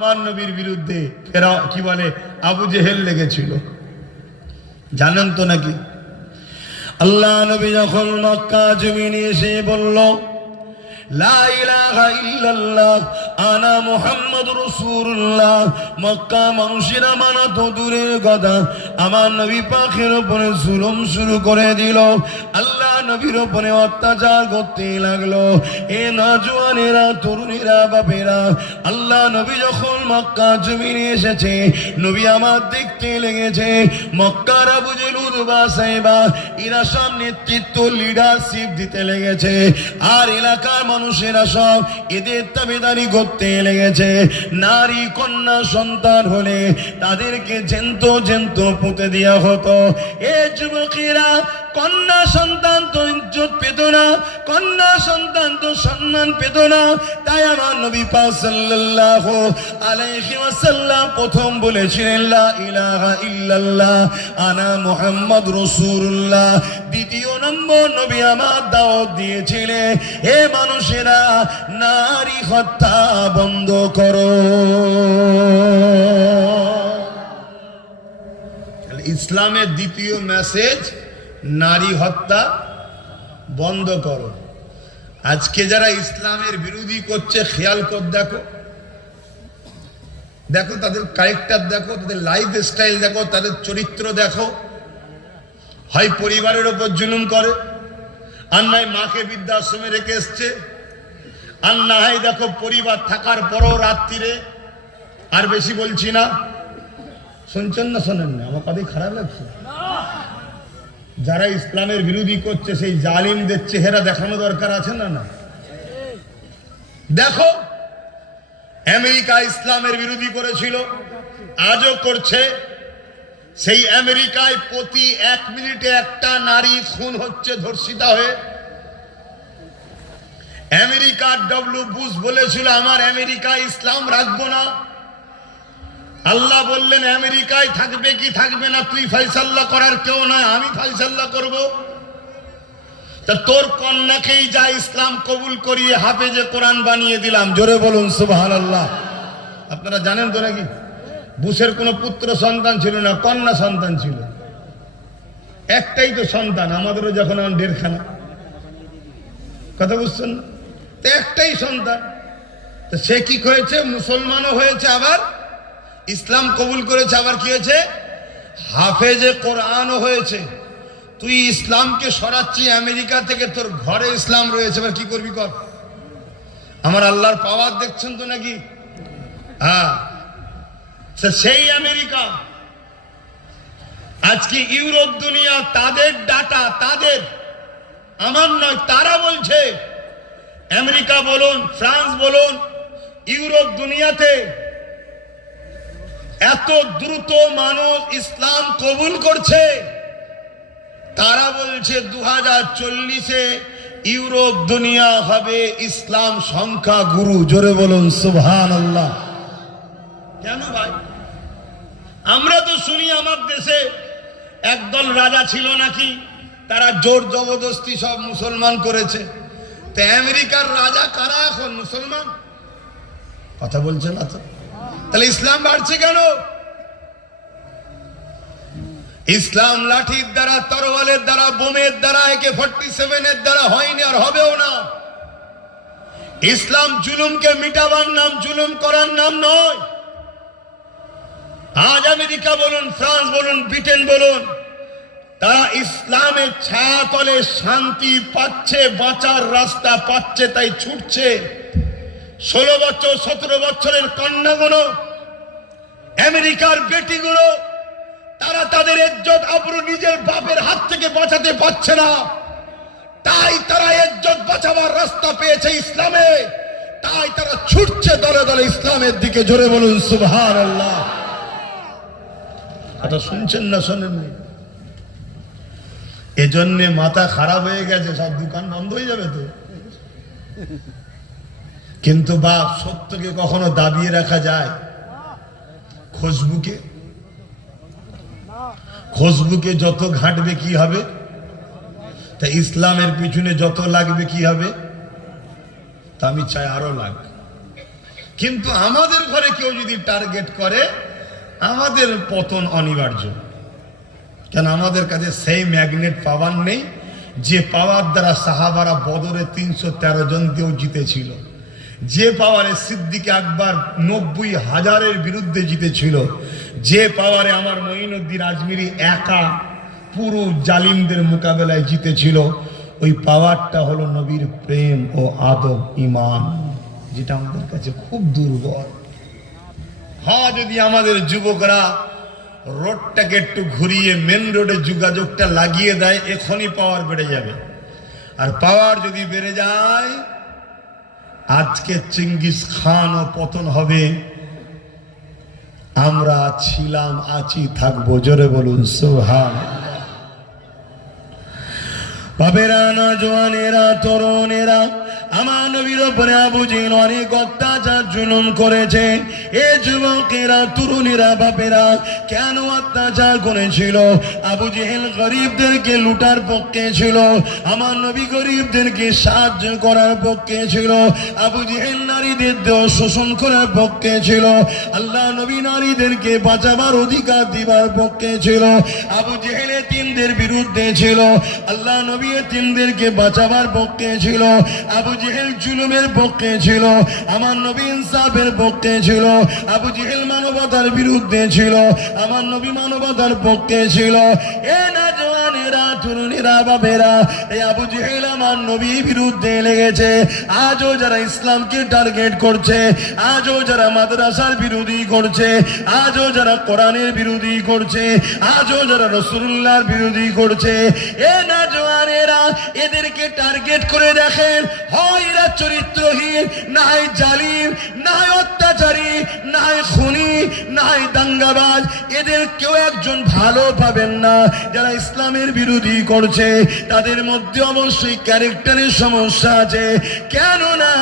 আমার নবীর বিরুদ্ধে ফেরা কি বলে আবু জেহেল লেগেছিল, জানেন তো নাকি? আল্লাহ নবী যখন মক্কা জমিনে এসে বলল লা ইলাহা ইল্লাল্লাহ আনা মুহাম্মাদুর রাসূলুল্লাহ, মক্কা মানুষেরা মানা তো দূরের কথা, আমার নবী পাকের উপরে জুলুম শুরু করে দিল, আল্লাহ নবীর উপরে অত্যাচার করতে লাগলো। এ নওজওয়ানেরা, তরুণীরা, বাপেরা, আল্লাহ নবী যখন মক্কা জমিনে এসেছে, নবী আমার দেখতে লেগেছে মক্কার আবু জেহেল, উতবা, সাইবা এরা সব নেতৃত্ব, লিডারশিপ দিতে লেগেছে, আর এলাকার মানুষেরা সব এদের তাবেদারি করতে লেগেছে। নারী কন্যা সন্তান হলে তাদেরকে জ্যান্ত জ্যান্ত পুঁতে দেওয়া হতো। এ যুবকেরা, কন্যা সন্তান তো ইজ্জত পেত না, কন্যা সন্তান তো সম্মান পেত না। তাই আমার নবী পাক সাল্লাল্লাহু আলাইহি ওয়াসাল্লাম প্রথম বলেছিলেন লা ইলাহা ইল্লাল্লাহ আনা মুহাম্মাদুর রাসূলুল্লাহ। দ্বিতীয় নম্বর নবী আমার দাওয়াত দিয়েছিলেন, হে মানুষেরা, নারী হত্যা বন্ধ করো। ইসলামের দ্বিতীয় মেসেজ, নারী হত্যা বন্ধ করো। আজকে যারা ইসলামের বিরোধী করছে, খেয়াল কর, দেখো দেখো তাদের ক্যারেক্টার দেখো, তাদের লাইফ স্টাইল দেখো, তাদের চরিত্র দেখো। হয় পরিবারের ওপর জুলুম করে, আর নয় মাকে বৃদ্ধাশ্রমে রেখে এসছে, আর না হয় দেখো পরিবার থাকার পরও রাত্রিরে, আর বেশি বলছি না, শুনছেন না শোনেন না, আমার কতই খারাপ লাগছে। যারা ইসলামের বিরোধী করছে সেই জালিমদের চেহারা দেখানো দরকার আছে না? না, দেখো আমেরিকা ইসলামের বিরোধী করেছিল, আজও করছে। সেই আমেরিকায় প্রতি 1 মিনিটে একটা নারী খুন হচ্ছে ধর্ষিতা হয়ে। আমেরিকার ডব্লিউ বুশ বলেছিল আমার আমেরিকায় ইসলাম রাখবো না। আল্লাহ বললেন আমেরিকায় থাকবে কি থাকবে না তুই ফয়সাল্লা করার কেউ নয়, আমি ফয়সাল্লা করব। তা তোর কন্যাকেই যা ইসলাম কবুল করিয়ে হাফেজে কোরআন বানিয়ে দিলাম, জোরে বলুন সুবহানাল্লাহ। আপনারা জানেন তো নাকি বুশের কোনো পুত্র সন্তান ছিল না, কন্যা সন্তান ছিল, একটাই তো সন্তান। আমাদেরও যখন 1.5খানা, কথা বুঝছেন না? তো একটাই সন্তান, তো সে কি হয়েছে, মুসলমানও হয়েছে, আবার ইসলাম কবুল করেছে, আবার কি হয়েছে, হাফেজে কোরআনও হয়েছে। তুই ইসলামকে সরাচ্ছি আমেরিকা থেকে, তোর ঘরে ইসলাম রয়েছে, এবার কি করবি কর। আমার আল্লাহর পাওয়ার দেখছেন তো নাকি? হ্যাঁ, সেই আমেরিকা আজকে ইউরোপ দুনিয়া, তাদের ডাটা, তাদের, আমার নয়, তারা বলছে, আমেরিকা বলুন, ফ্রান্স বলুন, ইউরোপ দুনিয়াতে এত দ্রুত মানুষ ইসলাম কবুল করছে, তারা বলছে 2040-এ ইউরোপ দুনিয়া হবে ইসলাম সংখ্যা গুরু, জোরে বলুন সুবহানাল্লাহ। কেন ভাই? আমরা তো শুনি আমার দেশে একদল রাজা ছিল নাকি, তারা জোর জবরদস্তি সব মুসলমান করেছে। তো আমেরিকার রাজা কারা এখন? মুসলমান। কথা বলছে না তো? তাহলে ইসলাম বাড়ছে কেন? ইসলাম লাঠির দ্বারা, তরোয়ালের দ্বারা, বোমের দ্বারা, AK-47-এর দ্বারা হয়নি, আর হবেও না। ইসলাম জুলুমকে মিটাবার নাম, জুলুম করার নাম নয়। আজ আমেরিকা বলুন, ফ্রান্স বলুন, ব্রিটেন বলুন, তারা ইসলামের ছায়াতলে শান্তি পাচ্ছে, বাঁচার রাস্তা পাচ্ছে, তাই ছুটছে। 16 বছর 17 বছরের কন্যাগুলো, আমেরিকার বেটিগুলো, তারা তাদের ইজ্জত আবরু নিজের বাপের হাত থেকে বাঁচাতে পারছে না, তাই তারা ইজ্জত বাঁচাবার রাস্তা পেয়েছে ইসলামে, তাই তারা ছুটছে দলে দলে ইসলামের দিকে, জোরে বলুন সুবহানাল্লাহ। কথা শুনছেন না শোনেননি? এজন্যে মাথা খারাপ হয়ে গেছে, সব দোকান বন্ধ হয়ে যাবে তো। কিন্তু বাপ, সত্যকে কখনো দাবিয়ে রাখা যায়? খুশবুকে যত ঘাটবে কি হবে, তা ইসলামের পিছনে যত লাগবে কি হবে, তা আমি চাই আরো লাগ। কিন্তু আমাদের ঘরে কেউ যদি টার্গেট করে আমাদের পতন অনিবার্য। কেন আমাদের কাছে সেই ম্যাগনেট পাওয়ার নেই যে পাওয়ার দ্বারা সাহাবারা বদরে 313 জন দিয়েও জিতেছিল, যে পাওয়ারে সিদ্দিক আকবর 90,000-এর বিরুদ্ধে জিতেছিল, যে পাওয়ারে আমার মঈনুদ্দিন আজমিরি একা পুরো জালিমদের মোকাবেলায় জিতেছিল। ওই পাওয়ারটা হলো নবীর প্রেম ও আদব ঈমান, যেটা আমাদের কাছে খুব দুর্বল। হ্যাঁ, যদি আমাদের যুবকরা রোডটাকে একটু ঘুরিয়ে মেন রোডে যোগাযোগটা লাগিয়ে দেয়, এখনই পাওয়ার বেড়ে যাবে। আর পাওয়ার যদি বেড়ে যায়, আজকে চেঙ্গিস খান ও পতন হবে। আমরা ছিলাম, আছি, থাকবো। জোরে বলুন সুবহানাল্লাহ। বাবেরা, নওজওয়ানেরা, তরুণেরা, আমার নবীর উপরে আবু জেহেল অনেক অত্যাচার জুলুম করেছে। এ যুবকেরা, তরুণেরা, বাপেরা কেন অত্যাচার করেছিল? আবু জেহেল গরিবদেরকে লুটার পক্ষে ছিল, আমার নবী গরিবদেরকে সাহায্য করার পক্ষে ছিল। আবু জেহেল নারীদের দেহ শোষণ করার পক্ষে ছিল, আল্লাহ নবী নারীদেরকে বাঁচাবার অধিকার দিবার পক্ষে ছিল। আবু জেহেল এতিমদের বিরুদ্ধে ছিল, আল্লাহ নবী এতিমদেরকে বাঁচাবার পক্ষে ছিল। আবু জেহেল জুলুমের পক্ষে ছিল, আমার নবী ইনসাফের পক্ষে ছিল। আবু জেহেল মানবতার বিরুদ্ধে ছিল, আমার নবী মানবতার পক্ষে ছিল। এ নওজওয়ানেরা, তরুণেরা, বাবেরা, এই আবু জেহেল আমার নবীর বিরুদ্ধে লেগেছে। আজও যারা ইসলামকে টার্গেট করছে, আজও যারা মাদ্রাসার বিরোধী করছে, আজও যারা কোরআনের বিরোধী করছে, আজও যারা রাসূলুল্লাহর বিরোধী করছে, এ নওজওয়ানেরা এদেরকে টার্গেট করে দেখেন। হয় এরা চরিত্রহীন, না হয় জালিম, না হয় অত্যাচারী, না হয় খুনি, না হয় দাঙ্গাবাজ। এদের কেউ একজন ভালো পাবেন না। যারা ইসলামের বিরোধী করছে তাদের মধ্যে অবশ্যই ক্যারেক্টারের সমস্যা আছে। কেননা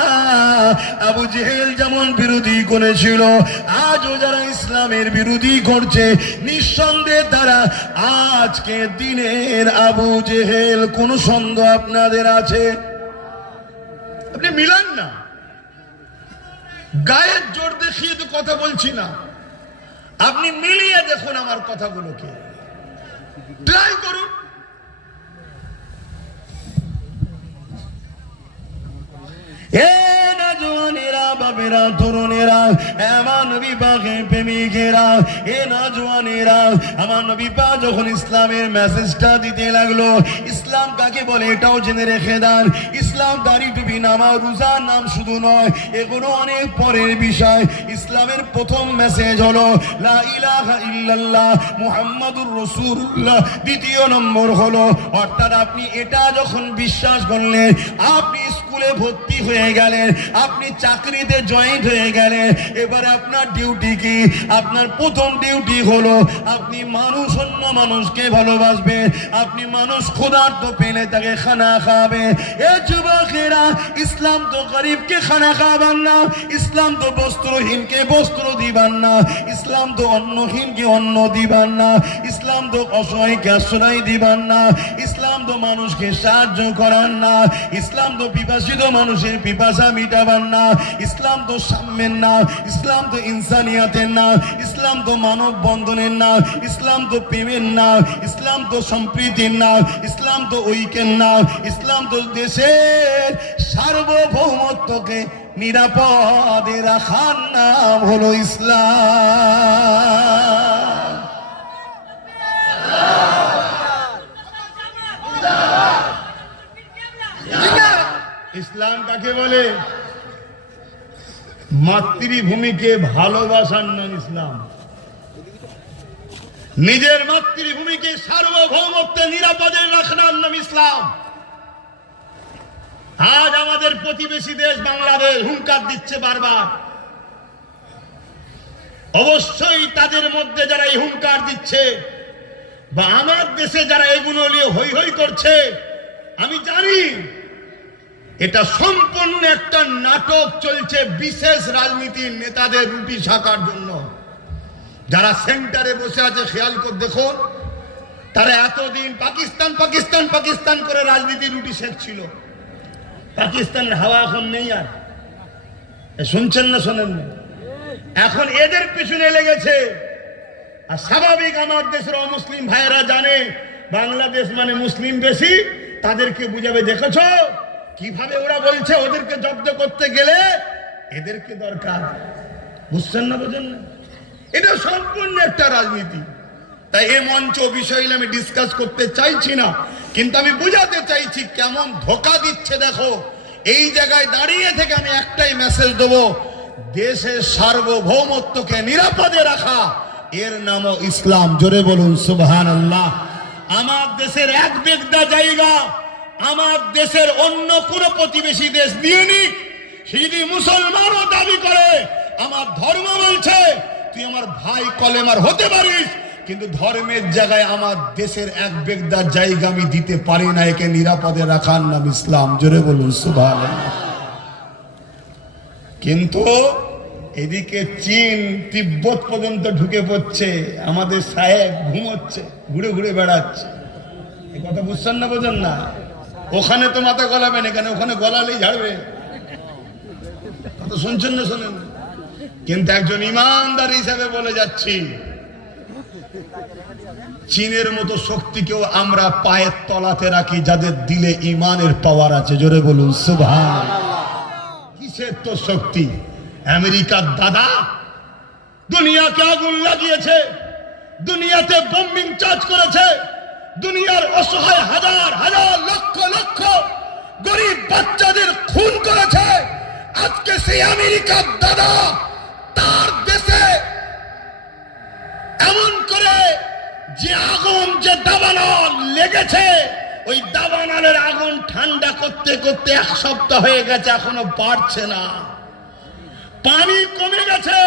আবু জেহেল যেমন বিরোধী করেছিল, আজও যারা ইসলামের বিরোধী করছে নিঃসন্দেহে তারা আজকে দিনের আবু জেহেল। কোন সন্দেহ আপনাদের আছে? আপনি মিলান না, গায়ের জোর দেখিয়ে তো কথা বলছি না, আপনি মিলিয়ে দেখুন আমার কথাগুলোকে, ট্রাই করুন। এ নওজওয়ানেরা, বাবেরা, তরুণেরা, আমার নবী পাকের প্রেমিকেরা, এ নওজওয়ানেরা, আমার নবী পাক যখন ইসলামের মেসেজটা দিতে লাগলো, ইসলাম কাকে বলে এটাও জেনে রেখে দেন। ইসলাম দাড়ি টুপি নামাজ রোজার নাম শুধু নয়, এগুলো অনেক পরের বিষয়। ইসলামের প্রথম মেসেজ হলো লা ইলাহা ইল্লাল্লাহ মুহাম্মাদুর রাসূলুল্লাহ। দ্বিতীয় নম্বর হলো, অর্থাৎ আপনি এটা যখন বিশ্বাস করলেন, আপনি স্কুলে ভর্তি হয়ে গেলেন, আপনি চাকরিতে জয়েন্ট হয়ে গেলেন, এবারে আপনার ডিউটি কি? আপনার প্রথম ডিউটি হলো আপনি মানুষ, অন্য মানুষকে ভালোবাসবেন। আপনি মানুষ ক্ষুধার্ত পেলে তাকে খানা খাবে। এ যুবকেরা, ইসলাম তো গরিবকে খানা খাবার না, ইসলাম তো বস্ত্রহীনকে বস্ত্র দিবার না, ইসলাম তো অন্নহীনকে অন্ন দিবার না, ইসলাম তো অসহায়কে আশ্রয় দিবার না, ইসলাম তো মানুষকে সাহায্য করার না, ইসলাম তো পিপাসিত মানুষের পিপাসা মিটাবার না, ইসলাম তো সাম্যের না, ইসলাম তো ইনসানিয়াতের না, ইসলাম তো মানব বন্ধনের না, ইসলাম তো প্রেমের না, ইসলাম তো সম্প্রীতির না, ইসলাম তো ঐক্যের না, ইসলাম তো দেশের সার্বভৌমত্বকে নিরাপদে রাখার নাম হলো ইসলাম। ইসলাম কাকে বলে? মাতৃভূমিকে ভালোবাসার নাম ইসলাম। নিজের মাতৃভূমিকে সার্বভৌমত্বে নিরাপদে রাখার নাম ইসলাম। আজ আমাদের প্রতিবেশী দেশ বাংলাদেশ হুঙ্কার দিচ্ছে বারবার। অবশ্যই তাদের মধ্যে যারা এই হুঙ্কার দিচ্ছে বা আমার দেশে যারা এগুলো নিয়ে হই হই করছে, আমি জানি এটা সম্পূর্ণ একটা নাটক চলছে বিশেষ রাজনীতির নেতাদের রুটি শাকার জন্য। যারা সেন্টারে বসে আছে খেয়াল করে দেখুন, তারা এতদিন পাকিস্তান পাকিস্তান পাকিস্তান করে রাজনীতি রুটি শেখছিল। পাকিস্তানের হাওয়া এখন নেই আর। শুনছেন না শোনেন না? এখন এদের পিছনে লেগেছে। আর স্বাভাবিক আমার দেশের অমুসলিম ভাইয়েরা জানে বাংলাদেশ মানে মুসলিম বেশি, তাদেরকে বুঝাবে দেখেছো কিভাবে ওরা বলছে ওদেরকে জব্দ করতে গেলে এদেরকে দরকার। বুঝছেন না, বোঝেন না? এটা সম্পূর্ণ একটা রাজনীতি। তাই এই মঞ্চ বিষয় আমি ডিসকাস করতে চাইছি না, কিন্তু আমি বুঝাতে চাইছি কেমন ধোকা দিচ্ছে। দেখো এই জায়গায় দাঁড়িয়ে থেকে আমি একটাই মেসেজ দেবো, দেশের সার্বভৌমত্বকে নিরাপদে রাখা এর নামও ইসলাম। জোরে বলুন সুবহানাল্লাহ। আমার দেশের এক বেগদা জায়গা আমার দেশের অন্য কোন প্রতিবেশী দেশ দিয়ে নিক, যদি মুসলমানও দাবি করে আমার ধর্ম বলছে তুই আমার ভাই কলেমার হতে পারিস, কিন্তু ধর্মের জায়গায় আমার দেশের এক বেগদার জায়গা আমি দিতে পারি না। একে নিরাপদে রাখার নাম ইসলাম। জোরে বলুন সুবহানাল্লাহ। কিন্তু এদিকে চীন তিব্বত পর্যন্ত ঢুকে পড়ছে, আমাদের সাহেব ঘুমোচ্ছে, ঘুরে ঘুরে বেড়াচ্ছে। এই কথা বুঝছেন না, বোঝেন না? ওখানে তো মাথা গলাবেন, এখানে ওখানে গলালেই ঝাড়বে। কথা শুনছেন না শোনেন? কিন্তু একজন ইমানদার হিসাবে বলে যাচ্ছি, চীনের মতো শক্তিকেও আমরা পায়ের তলাতে রাখি যাদের দিলে ইমানের পাওয়ার আছে। জোরে বলুন সুবহানাল্লাহ। কিসের তো শক্তি? আমেরিকার দাদা দুনিয়াকে আগুন লাগিয়েছে, দুনিয়াতে বোম্বিং চার্জ করেছে, দুনিয়ার অসহায় হাজার হাজার লক্ষ লক্ষ গরিব বাচ্চাদের খুন করেছে। আজকে সেই আমেরিকার দাদা তার দেশে এমন করে যে আগুন, যে দাবানল লেগেছে, ওই দাবানলের আগুন ঠান্ডা করতে করতে এক সপ্তাহ হয়ে গেছে, এখনো বাড়ছে না। পানি কমে গেছে,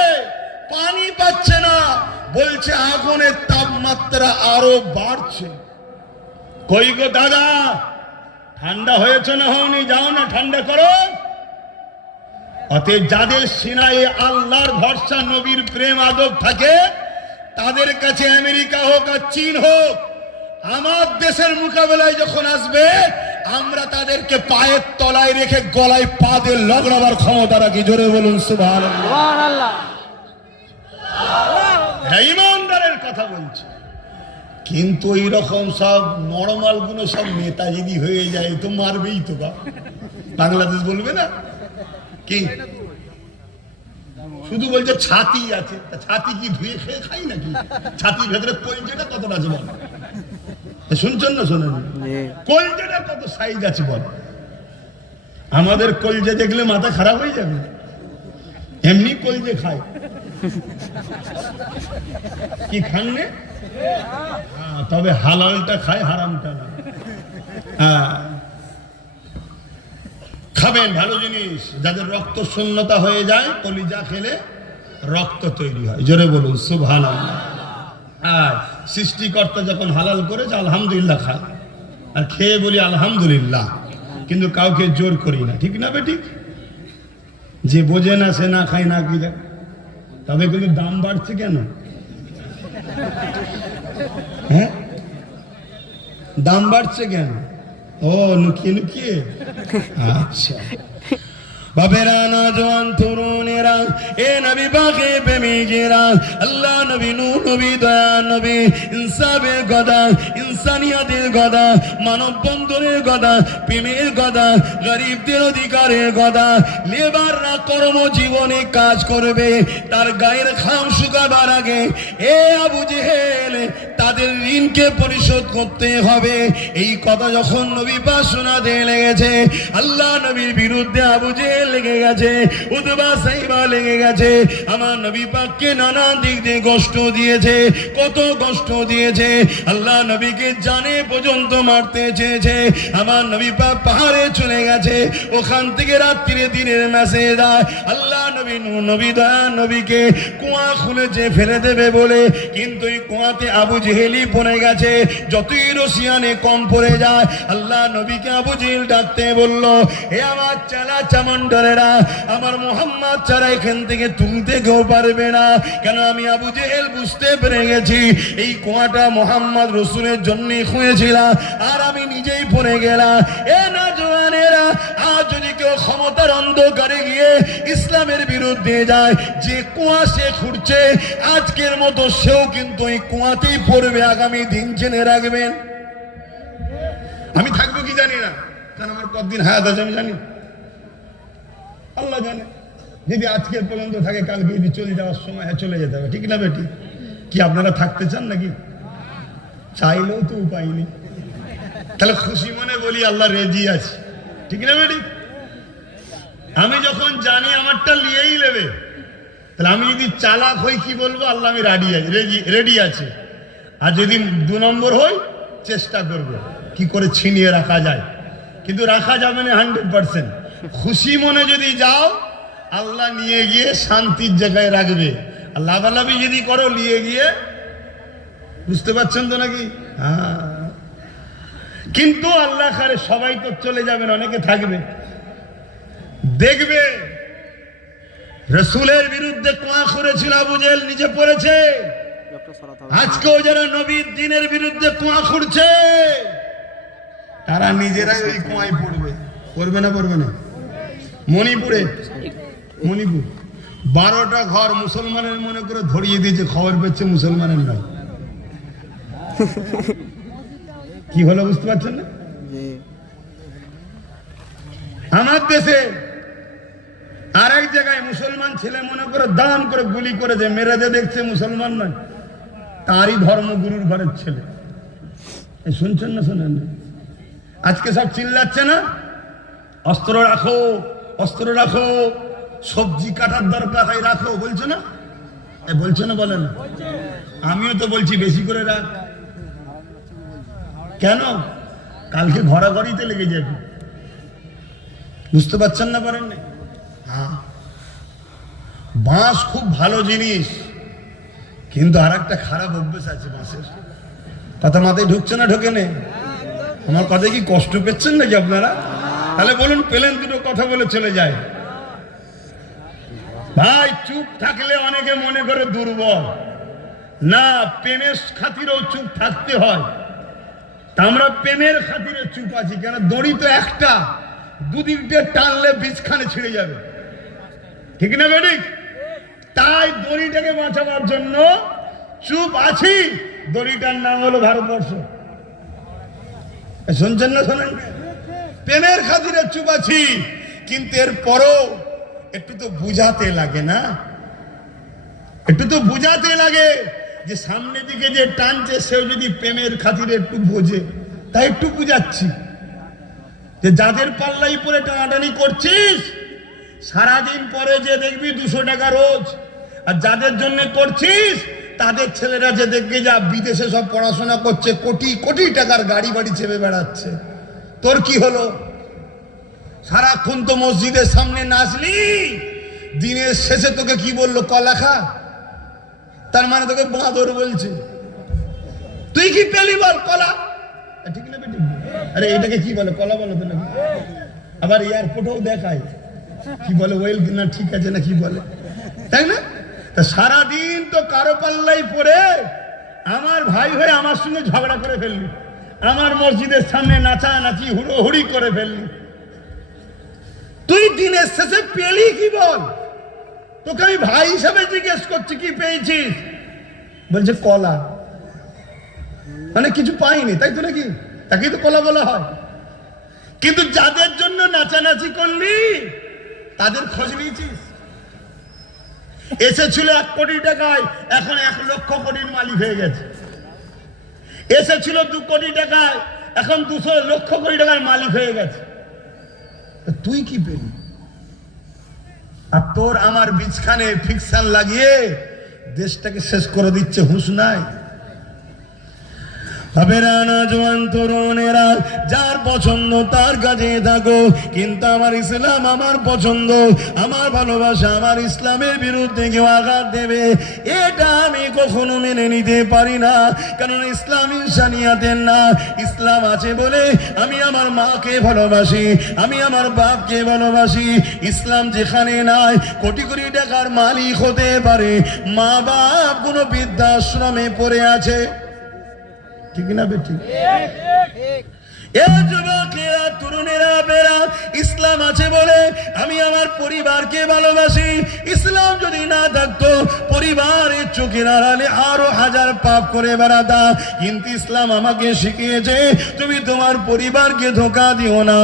পানি পাচ্ছে না, বলছে আগুনের তাপমাত্রা আরো বাড়ছে। কই গো দাদা, ঠান্ডা হয়েছে না হওনি? যাও না ঠান্ডা করো। অতএব যাদের সিনায় আল্লাহর ভরসা, নবীর প্রেম আদব থাকে, তাদের কাছে আমেরিকা হোক আর চীন হোক, আমার দেশের মোকাবেলায় যখন আসবে আমরা তাদেরকে পায়ের তলায় রেখে গলায় পা দিয়ে লগড়াবার ক্ষমতা রাখি। জোরে বলুন সুবহানাল্লাহ। ইমানদারের কথা বলছে। কিন্তু এই রকম সব নরমাল গুলো সব নেতা যদি হয়ে যায় তো মারবেই তো। বাংলাদেশ বলবে না কি? শুধু বলছে ছাতি আছে, ছাতি কি ধুয়ে খেয়ে খাই নাকি? ছাতির ভেতরে কলজেটা কতটা আছে বল? শুনছেন না শোনেন? কলজেটা কত সাইজ আছে বল? আমাদের কলজে দেখলে মাথা খারাপ হয়ে যাবে। এমনি কলজে খায় কি খান নে? তবে হালালটা খায়, হারামটা না। খাবেন ভালো জিনিস। যাদের রক্ত শূন্যতা হয়ে যায়, কলিজা খেলে রক্ত তৈরি হয়। জোরে বলুন সুবহানাল্লাহ। আর সৃষ্টিকর্তা যখন হালাল করেছে আলহামদুলিল্লাহ খায়, আর খেয়ে বলি আলহামদুলিল্লাহ, কিন্তু কাউকে জোর করি না। ঠিক না বেঠিক? যে বোঝে না সে না খায় না কি। তবে কিন্তু দাম বাড়ছে কেন? হ্যাঁ, দাম বাড়ছে কেন? ও লুকিয়ে লুকিয়ে। আচ্ছা বাবেরা, নওজওয়ান তরুণেরা, এ নবী পাকে প্রেমিকেরা, আল্লাহ নবী, নূর নবী, দয়া নবী, ইনসাফের গদা, ইনসানিয়াতের গদা, মানব বন্ধনের গদা, প্রেমের গদা, গরিবদের অধিকারের গদা। লেবাররা কর্মজীবনে কাজ করবে, তার গায়ের ঘাম শুকাবার আগে এ আবু জেহেল তাদের ঋণকে পরিশোধ করতে হবে। এই কথা যখন নবী পাক শোনাতে লেগেছে, আল্লাহ নবীর বিরুদ্ধে আবু জেহেল লেগে গেছে, উতবা সাইবা লেগে গেছে। আমার নবী পাককে নানা দিক দিয়ে কষ্ট দিয়েছে, কত কষ্ট দিয়েছে। আল্লাহ নবীকে জানে পর্যন্ত মারতে চেয়েছে। আমার নবী পাক পাহাড়ে চলে গেছে, ওখান থেকে রাত্রিরে দিনের মেসেজ দেয় আল্লাহ নবী, নূর নবী, দয়া নবীকে কুয়া খুলেছে ফেলে দেবে বলে, কিন্তু এই কুয়াতে আবু জেহেলই পড়ে গেছে। যতই রসিয়ানে কম পড়ে যায়, আল্লাহ নবীকে আবু জেহেল ডাকতে বলল, হে আমার চালা চামন্ডারেরা, আমার মোহাম্মদ ছাড়া এখান থেকে তুলতে কেউ পারবে না। কেন? আমি আবু জেহেল বুঝতে পেরে গেছি এই কুয়াটা মোহাম্মদ রসুলের জন্যই খুঁয়েছিলাম, আর আমি নিজেই পড়ে গেলাম। এ না জওয়ানেরা, আজ যদি কেউ ক্ষমতার অন্ধকারে গিয়ে ইসলামের বিরুদ্ধে যায়, যে কুয়া সে খুঁড়ছে আজকের মতো সেও কিন্তু এই কুয়াতেই পড়বে আগামী দিন, জেনে রাখবেন। আমি থাকবো কি জানি না, কারণ আমার কতদিন হায়াত আছে আমি জানি, আল্লাহ জানে। যদি আজকের পর্যন্ত থাকে কালকে যদি চলে যাওয়ার সময় চলে যেতে হবে, ঠিক না বেটি? কি আপনারা থাকতে চান নাকি? চাইলেও তো উপায় নেই। তাহলে খুশি মনে বলি আল্লাহ রেজি আছে, ঠিক না বেটি? আমি যখন জানি আমারটা নিয়েই নেবে, তাহলে আমি যদি চালাক হই কি বলবো, আল্লাহ আমি রেডি আছে। আর যদি 2 নম্বর হই, চেষ্টা করব কি করে ছিনিয়ে রাখা যায়, কিন্তু রাখা যাবে না 100%। খুশি মনে যদি যাও, আল্লাহ নিয়ে গিয়ে শান্তির জায়গায় রাখবে। আর লাভালাভি যদি করো নিয়ে গিয়ে, বুঝতে পারছেন তো নাকি? হ্যাঁ, কিন্তু আল্লাহ খারে সবাই তো চলে যাবেন, অনেকে থাকবে। দেখবে রাসূলের বিরুদ্ধে কুয়া করেছিল আবু জেহেল, নিজে পড়েছে। আজকেও যারা নবীর দ্বীনের বিরুদ্ধে কুয়া খুঁড়ছে, তারা নিজেরাই ওই কুয়ায় পড়বে। পড়বে না? পড়বে না? মণিপুর 12টা ঘর মুসলমানের মনে করে ধরিয়ে দিয়েছে, খবর পেয়েছে মুসলমানের নয়। কি হলো বুঝতে পারছেন না? আমার দেশে আর এক জায়গায় মুসলমান ছেলে মনে করে দান করে গুলি করে যে মেরে যে দেখছে মুসলমান নয়, তারই ধর্মগুরুর ঘরের ছেলে। শুনছেন না? শোনেন না? আজকে সব চিল্লাচ্ছে না, অস্ত্র রাখো, অস্ত্র রাখো, সবজি কাটার দরকার হয় রাখো, বলছো না? বলছো না? বলে না? আমিও তো বলছি বেশি করে রাখ। কেন? কালকে ঘরাঘরিতে লেগে যাবে। বুঝতে পারছেন না? পারেন না? হ্যাঁ, বাঁশ খুব ভালো জিনিস, কিন্তু আর একটা খারাপ অভ্যেস আছে বাঁশের। কথা মাথায় ঢুকছে না? ঢোকে না? আমার কথায় কি কষ্ট পেচ্ছেন নাকি আপনারা? তাহলে বলুন, পেলেন দুটো কথা বলে চলে যায়। ভাই, চুপ থাকলে অনেকে মনে করে দুর্বল না, প্রেমের খাতিরেও চুপ থাকতে হয়। তা আমরা প্রেমের খাতিরে চুপ আছি কেন? দড়ি তো একটা, দুদিক দিয়ে টানলে বীজখানে ছিঁড়ে যাবে, ঠিক না বেটি? তাই দড়িটাকে বাঁচাবার জন্য চুপ আছি। দড়িটার নাম হলো ভারতবর্ষ। শুনছেন না? শোনেন? প্রেমের খাতিরে চুপ আছি, কিন্তু এর পরও একটু তো বুঝাতে লাগে না? একটু তো বুঝাতে লাগে যে সামনে দিকে যে টানছে সেও যদি প্রেমের খাতিরে একটু বোঝে, তাই একটু বুঝাচ্ছি যে যাদের পাল্লাই পরে টানাটানি করছিস, সারাদিন পরে যে দেখবি 200 টাকা রোজ, আর যাদের জন্য করছিস তাদের ছেলেরা যে দেখবে যা বিদেশে সব পড়াশোনা করছে, কোটি কোটি টাকার গাড়ি বাড়ি চেপে বেড়াচ্ছে। তোর কি হলো? সারাক্ষণ তো মসজিদের সামনে নাচলি, দিনের শেষে তোকে কি বললো? কলা খা। তার মানে তোকে বাঁদর বলছে। তুই কি পেলি বল? কলা। ঠিক না বেটি? আরে এটাকে কি বলে? কলা বলো তো নাকি? আবার এয়ারপোর্টেও দেখায় কি বলে, ওয়েল না ঠিক আছে না কি বলে, তাই না? তা সারাদিন তো কারো পাল্লাই পড়ে আমার ভাই হয়ে আমার সঙ্গে ঝগড়া করে ফেললি, আমার মসজিদের সামনে নাচানাচি হুড়োহুড়ি করে ফেললি। তুই দিনের শেষে পেলি কি বল? তোকে আমি ভাই হিসাবে জিজ্ঞেস করছি কি পেয়েছিস? বলছে কলা। মানে কিছু পাইনি, তাই তো নাকি? তাকেই তো কলা বলা হয়। কিন্তু যাদের জন্য নাচানাচি করলি তাদের খোঁজ নিয়েছিস? এসেছিল 1 কোটি টাকায়, এখন 1 লক্ষ কোটির মালিক হয়ে গেছে। এসেছিল 2 কোটি টাকায়, এখন 200 লক্ষ কোটি টাকার মালিক হয়ে গেছে। তুই কি পেলি? আর তোর আমার বীজখানে ফিকশন লাগিয়ে দেশটাকে শেষ করে দিচ্ছে, হুঁশ নাই? তরুণেরা, যার পছন্দ তার কাছে থাকো, কিন্তু আমার ইসলাম আমার পছন্দ, আমার ভালোবাসা, আমার ইসলামের বিরুদ্ধে কেউ আঘাত দেবে, এটা আমি কখনো মেনে নিতে পারি না। কারণ ইসলাম ইনসানিয়াতের না। ইসলাম আছে বলে আমি আমার মাকে ভালোবাসি, আমি আমার বাপকে ভালোবাসি। ইসলাম যেখানে নাই, কোটি কোটি টাকার মালিক হতে পারে, মা বাপ কোনো বৃদ্ধাশ্রমে পড়ে আছে, ঠিক না বেটি? এ যুবকেরা, তরুণেরা, বেরা, ইসলাম আছে বলে আমি আমার পরিবারকে ভালোবাসি। ইসলাম যদি না থাকতো পরিবারের চোখের আড়ালে আরো হাজার পাপ করে বেড়াতাম। কিন্তু ইসলাম আমাকে শিখিয়েছে তুমি তোমার পরিবারকে ধোঁকা দিও না।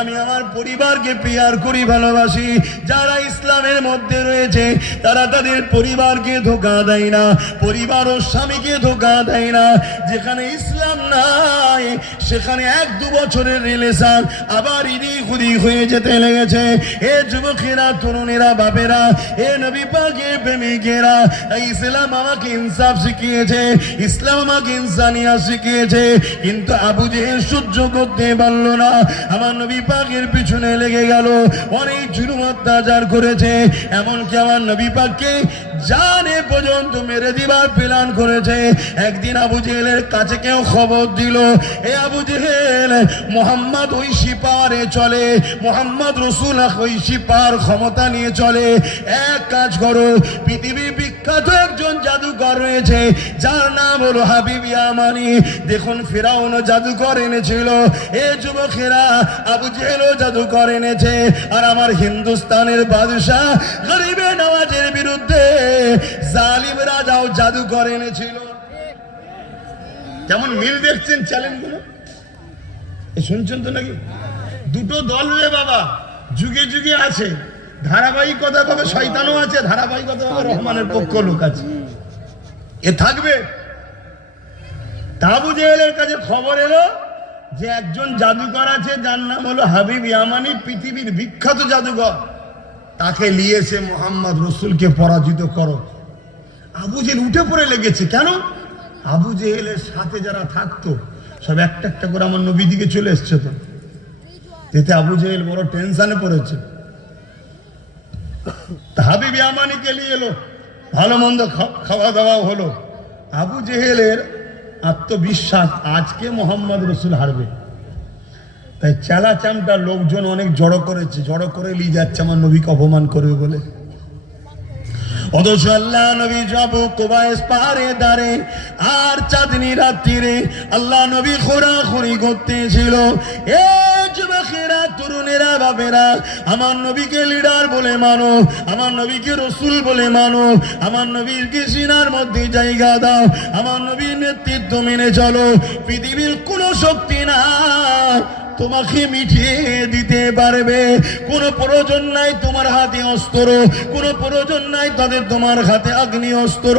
আমি আমার পরিবারকে পেয়ার করি, ভালোবাসি। যারা ইসলামের মধ্যে রয়েছে তারা তাদের পরিবারকে ধোঁকা দেয় না, পরিবার ও স্বামীকে ধোঁকা দেয় না। যেখানে ইসলাম নাই সেখানে 1-2 বছরের রিলেশন আবার ইদিক উদিক হয়ে যেতে লেগেছে। এ যুবকেরা, তরুণেরা, বাপেরা, এ নবী পাকের প্রেমিকেরা, ইসলাম আমাকে ইনসাফ শিখিয়েছে, ইসলাম আমাকে ইনসানিয়াত শিখিয়েছে। কিন্তু আবু জেহেল সহ্য করতে পারল না, আমার নবী পাকের পিছনে লেগে গেল, অনেক জুলুম অত্যাচার করেছে। এমনকি আমার নবী পাককে জানে পর্যন্ত মেরে দিবার প্ল্যান করেছে। একদিন আবু জেহেলের কাছে কেউ খবর দিল, এ আবু জেহেল, মোহাম্মদ ঐশী পারে চলে, মোহাম্মদ রসুল ঐশী পার ক্ষমতা নিয়ে চলে। এক কাজ করো, পৃথিবীর বিখ্যাত একজন জাদুকর রয়েছে যার নাম হলো হাবিব ইয়ামানি। দেখুন ফিরাউন জাদুকর এনেছিল, এ যুবকেরা, আবু জেহেলও জাদুকর এনেছে। আর আমার হিন্দুস্তানের বাদশাহ গরিবে নওয়াজের বিরুদ্ধে জালিম রাজাও জাদুকর এনেছিল। কেমন মিল দেখছেন চ্যালেঞ্জ গুলো? শুনছেন তো নাকি? দুটো দল রে বাবা, যুগে যুগে আছে, ধারাবাহিকতা ভাবে শয়তানও আছে, ধারাবাহিকতা ভাবে রহমানের পক্ষ লোক আছে। এ থাকবে। আবু জেহেলের কাছে খবর এলো যে একজন জাদুকর আছে যার নাম হলো হাবিব ইয়ামানি, পৃথিবীর বিখ্যাত জাদুকর, তাকে নিয়েছে মোহাম্মদ রসুলকে পরাজিত করো। আবু জেহেল উঠে পড়ে লেগেছে। কেন? আবু জেহেলের সাথে যারা থাকতো সব একটা একটা করে আমার নবী দিকে চলে এসছে। তো এতে আবু জেহেল বড় টেনশনে পড়েছে। হাবিব ইয়ামানিকে নিয়ে এলো, ভালো মন্দ খাওয়া দাওয়া হলো। আবু জেহেলের আত্মবিশ্বাস, আজকে মোহাম্মদ রসুল হারবে, তাই চেলা চামটা লোকজন অনেক জড়ো করেছে, জড়ো করে নিয়ে যাচ্ছে আমার নবীকে অপমান করবে বলে। অথচ আল্লাহ নবী যাবো কুবাইস পাহাড়ে দাঁড়ে, আর চাঁদনি রাত্রিরে আল্লাহ নবী খোরাখুরি করতেছিল। এ যুবকেরা, তরুণেরা, বাপেরা, আমার নবীকে লিডার বলে মানো, আমার নবীকে রসুল বলে মানো, আমার নবীকে সিনার মধ্যে জায়গা দাও, আমার নবীর নেতৃত্ব মেনে চলো। পৃথিবীর কোনো শক্তি না তোমাকে মিটিয়ে দিতে পারবে। কোনো প্রয়োজন নাই তোমার হাতে অস্ত্র, কোনো প্রয়োজন নাই তাদের তোমার হাতে আগ্নি অস্ত্র,